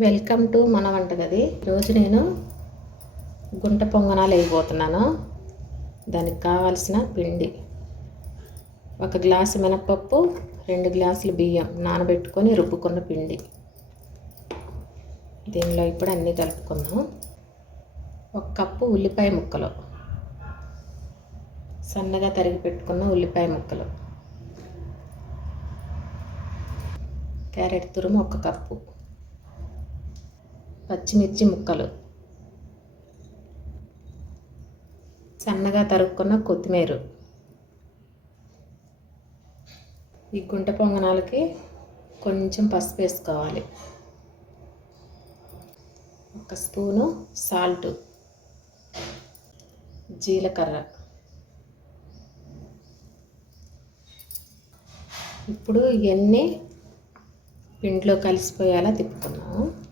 Welcome to మన వంటగది రోజు నేను గుంట పొంగనాలు వేయబోతున్నాను. దానికి కావాల్సిన పిండి. ఒక గ్లాసు మినపప్పు రెండు గ్లాసులు బియ్యం నానబెట్టుకొని రుబ్బుకున్న పిండి. దీనిలో ఇప్పుడు అన్నీ కలుపుకుందాం. ఒక కప్పు ఉల్లిపాయ ముక్కలు. సన్నగా తరిగి పెట్టుకున్న ఉల్లిపాయ ముక్కలు. క్యారెట్ తురుము ఒక కప్పు. పచ్చిమిర్చి ముక్కలు. సన్నగా తరుక్కున్న కొత్తిమీర. ఈ గుంట పొంగనాలకి కొంచెం పసుపు వేసుకోవాలి. ఒక స్పూను సాల్ట్. జీలకర్ర. ఇప్పుడు ఇవన్నీ పిండిలో కలిసిపోయేలా తిప్పుకున్నాము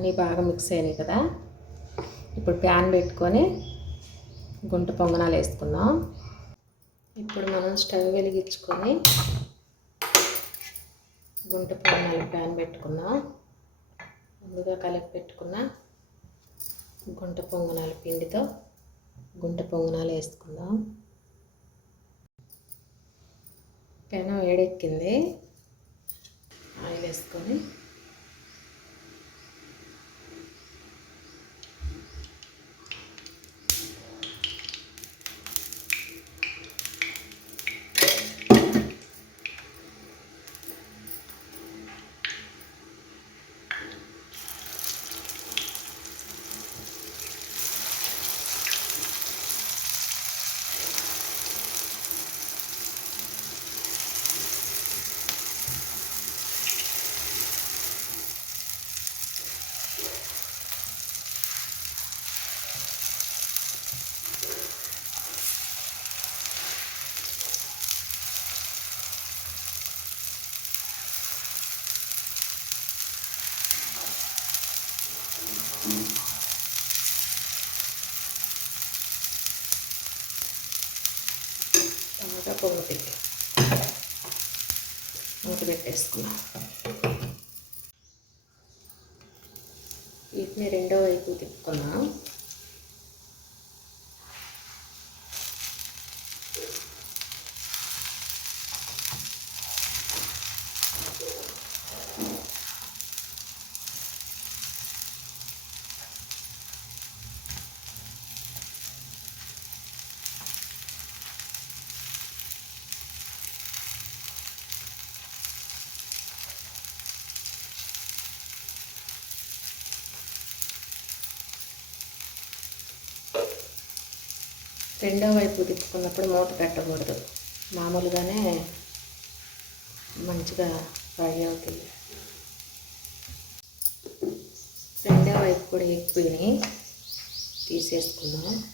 అన్నీ బాగా మిక్స్ అయినాయి కదా. ఇప్పుడు ప్యాన్ పెట్టుకొని గుంట పొంగనాలు వేసుకుందాం. ఇప్పుడు మనం స్టవ్ వెలిగించుకొని గుంట పొంగనాలు ప్యాన్ పెట్టుకుందాం. ముందుగా కలిపి పెట్టుకున్న గుంట పొంగనాల పిండితో గుంట పొంగనాలు వేసుకుందాం. పెనం వేడెక్కింది ఆయిల్ వేసుకొని టమాటా పొంగుతుంది మూత పెట్టేసుకున్నాం వీటిని రెండో వైపు తిప్పుకున్నాం రెండో వైపు తిప్పుకున్నప్పుడు మూత పెట్టకూడదు. మామూలుగానే మంచిగా ఫ్రై అవుతుంది. రెండో వైపు కూడా ఎక్కువని తీసేసుకున్నాం